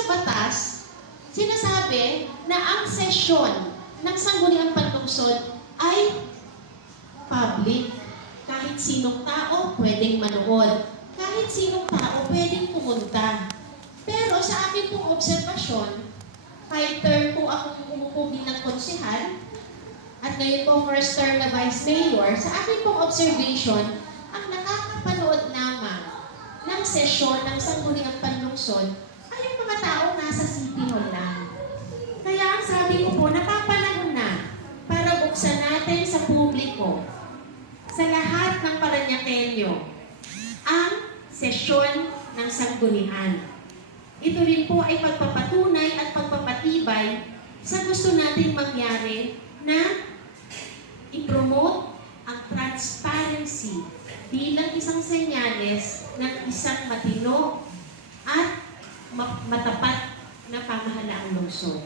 sa batas, sinasabi na ang sesyon ng Sangguniang Panlungsod ay public. Kahit sinong tao pwedeng manood. Kahit sinong tao pwedeng pumunta. Pero sa akin pong obserbasyon, kahit term po akong umupo bilang konsehal, at ngayon po first term na vice mayor, sa akin pong observation, ang nakakapanood lamang ng sesyon ng Sangguniang Panlungsod ay yung mga tao nasa City Hall lang. Kaya ang sabi ko po, napapanahon na para buksan natin sa publiko, sa lahat ng Parañaqueño, ang sesyon ng Sanggunian. Ito rin po ay pagpapatunay at pagpapatibay sa gusto nating mangyari na i-promote ang transparency bilang isang senyales ng isang matino at matapat na pamahalaang lungsod.